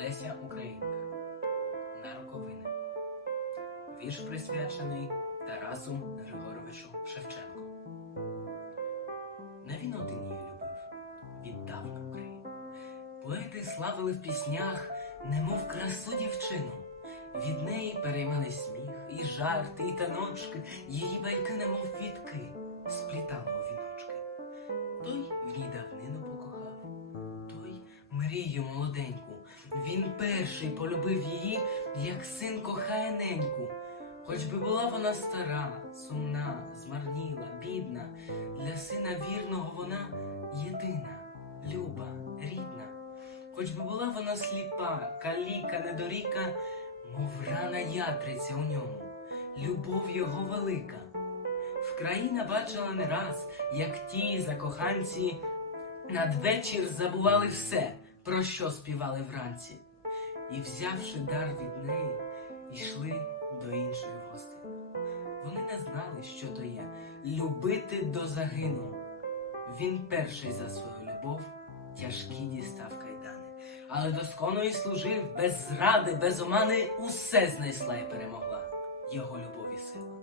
Леся Українка. На роковини. Вірш присвячений Тарасу Григоровичу Шевченку. Не він один її любив, віддав на Україну. Поети славили в піснях, немов красу дівчину. Від неї переймали сміх, і жарти, і таночки, її байки, немов квітки, сплітали у віночки. Той в ній давнину покохав, той мрію молоденьку. Він перший полюбив її, як син кохає неньку. Хоч би була вона стара, сумна, змарніла, бідна, для сина вірного вона єдина, люба, рідна. Хоч би була вона сліпа, каліка, недоріка, мов рана ятриця у ньому, любов його велика. Вкраїна бачила не раз, як ті закоханці надвечір забували все, про що співали вранці, і, взявши дар від неї, йшли до іншої гостини. Вони не знали, що то є любити до загину. Він перший за свою любов тяжкі дістав кайдани, але досконо й служив без зради, без омани, усе знайшла і перемогла його любов і сила.